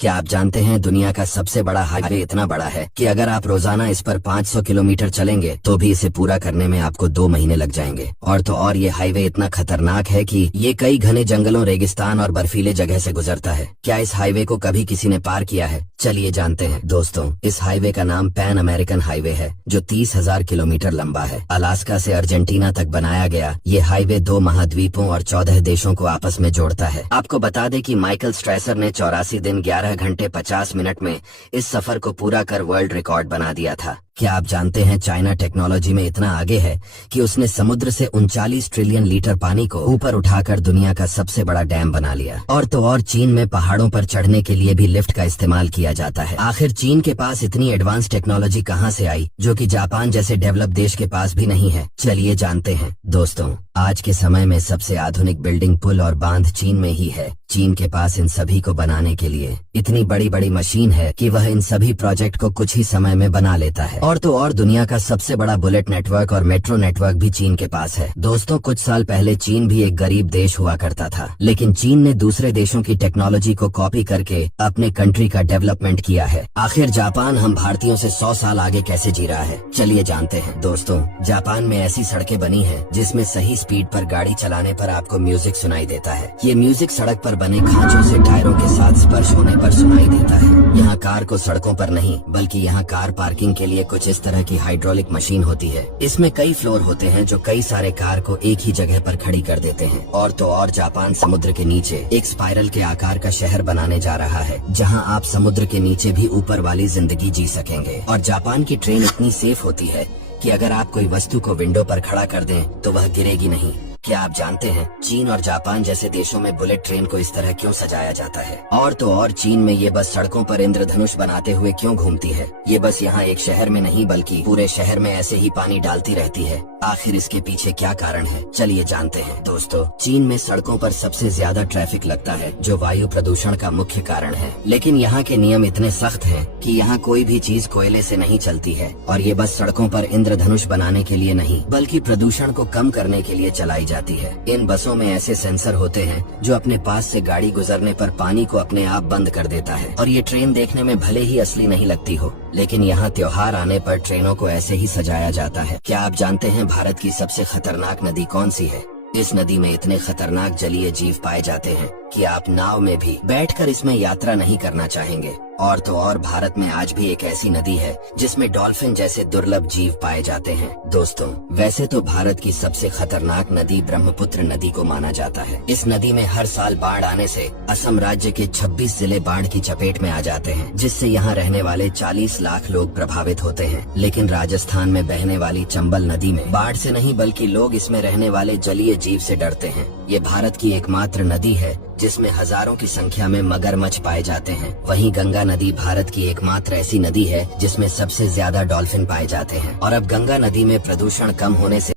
क्या आप जानते हैं दुनिया का सबसे बड़ा हाईवे इतना बड़ा है कि अगर आप रोजाना इस पर 500 किलोमीटर चलेंगे तो भी इसे पूरा करने में आपको 2 महीने लग जाएंगे। और तो और ये हाईवे इतना खतरनाक है कि ये कई घने जंगलों, रेगिस्तान और बर्फीले जगह से गुजरता है। क्या इस हाईवे को कभी किसी ने पार किया है? चलिए जानते हैं। दोस्तों, इस हाईवे का नाम पैन अमेरिकन हाईवे है, जो 30,000 किलोमीटर लंबा है। अलास्का से अर्जेंटीना तक बनाया गया ये हाईवे 2 महाद्वीपों और 14 देशों को आपस में जोड़ता है। आपको बता दें कि माइकल स्ट्रेसर ने 84 दिन 11 घंटे 50 मिनट में इस सफर को पूरा कर वर्ल्ड रिकॉर्ड बना दिया था। क्या आप जानते हैं चाइना टेक्नोलॉजी में इतना आगे है कि उसने समुद्र से 39 ट्रिलियन लीटर पानी को ऊपर उठाकर दुनिया का सबसे बड़ा डैम बना लिया। और तो और चीन में पहाड़ों पर चढ़ने के लिए भी लिफ्ट का इस्तेमाल किया जाता है। आखिर चीन के पास इतनी एडवांस टेक्नोलॉजी कहां से आई, जो कि जापान जैसे डेवलप देश के पास भी नहीं है? चलिए जानते हैं। दोस्तों, आज के समय में सबसे आधुनिक बिल्डिंग, पुल और बांध चीन में ही है। चीन के पास इन सभी को बनाने के लिए इतनी बड़ी बड़ी मशीन है कि वह इन सभी प्रोजेक्ट को कुछ ही समय में बना लेता है। और तो और दुनिया का सबसे बड़ा बुलेट नेटवर्क और मेट्रो नेटवर्क भी चीन के पास है। दोस्तों, कुछ साल पहले चीन भी एक गरीब देश हुआ करता था, लेकिन चीन ने दूसरे देशों की टेक्नोलॉजी को कॉपी करके अपने कंट्री का डेवलपमेंट किया है। आखिर जापान हम भारतीयों से 100 साल आगे कैसे जी रहा है? चलिए जानते हैं। दोस्तों, जापान में ऐसी सड़कें बनी है जिसमें सही स्पीड पर गाड़ी चलाने पर आपको म्यूजिक सुनाई देता है। ये म्यूजिक सड़क पर बने खांचों से टायरों के साथ स्पर्श होने पर सुनाई देता है। यहाँ कार को सड़कों पर नहीं, बल्कि यहाँ कार पार्किंग के लिए कुछ इस तरह की हाइड्रोलिक मशीन होती है। इसमें कई फ्लोर होते हैं जो कई सारे कार को एक ही जगह पर खड़ी कर देते हैं। और तो और जापान समुद्र के नीचे एक स्पाइरल के आकार का शहर बनाने जा रहा है, जहाँ आप समुद्र के नीचे भी ऊपर वाली जिंदगी जी सकेंगे। और जापान की ट्रेन इतनी सेफ होती है कि अगर आप कोई वस्तु को विंडो पर खड़ा कर दें तो वह गिरेगी नहीं। क्या आप जानते हैं चीन और जापान जैसे देशों में बुलेट ट्रेन को इस तरह क्यों सजाया जाता है? और तो और चीन में ये बस सड़कों पर इंद्रधनुष बनाते हुए क्यों घूमती है? ये बस यहाँ एक शहर में नहीं, बल्कि पूरे शहर में ऐसे ही पानी डालती रहती है। आखिर इसके पीछे क्या कारण है? चलिए जानते हैं। दोस्तों, चीन में सड़कों पर सबसे ज्यादा ट्रैफिक लगता है, जो वायु प्रदूषण का मुख्य कारण है। लेकिन यहाँ के नियम इतने सख्त हैं कि यहाँ कोई भी चीज कोयले से नहीं चलती है। और ये बस सड़कों पर इंद्रधनुष बनाने के लिए नहीं, बल्कि प्रदूषण को कम करने के लिए चलाई जाती है। इन बसों में ऐसे सेंसर होते हैं जो अपने पास से गाड़ी गुजरने पर पानी को अपने आप बंद कर देता है। और ये ट्रेन देखने में भले ही असली नहीं लगती हो, लेकिन यहाँ त्योहार आने पर ट्रेनों को ऐसे ही सजाया जाता है। क्या आप जानते हैं भारत की सबसे खतरनाक नदी कौन सी है? इस नदी में इतने खतरनाक जलीय जीव पाए जाते हैं कि आप नाव में भी बैठकर इसमें यात्रा नहीं करना चाहेंगे। और तो और भारत में आज भी एक ऐसी नदी है जिसमें डॉल्फिन जैसे दुर्लभ जीव पाए जाते हैं। दोस्तों, वैसे तो भारत की सबसे खतरनाक नदी ब्रह्मपुत्र नदी को माना जाता है। इस नदी में हर साल बाढ़ आने से असम राज्य के 26 जिले बाढ़ की चपेट में आ जाते हैं, जिससे यहाँ रहने वाले 40 लाख लोग प्रभावित होते हैं। लेकिन राजस्थान में बहने वाली चंबल नदी में बाढ़ से नहीं, बल्कि लोग इसमें रहने वाले जलीय जीव से डरते हैं। ये भारत की एकमात्र नदी है जिसमें हजारों की संख्या में मगरमच्छ पाए जाते हैं। वहीं गंगा नदी भारत की एकमात्र ऐसी नदी है जिसमें सबसे ज्यादा डॉल्फिन पाए जाते हैं। और अब गंगा नदी में प्रदूषण कम होने से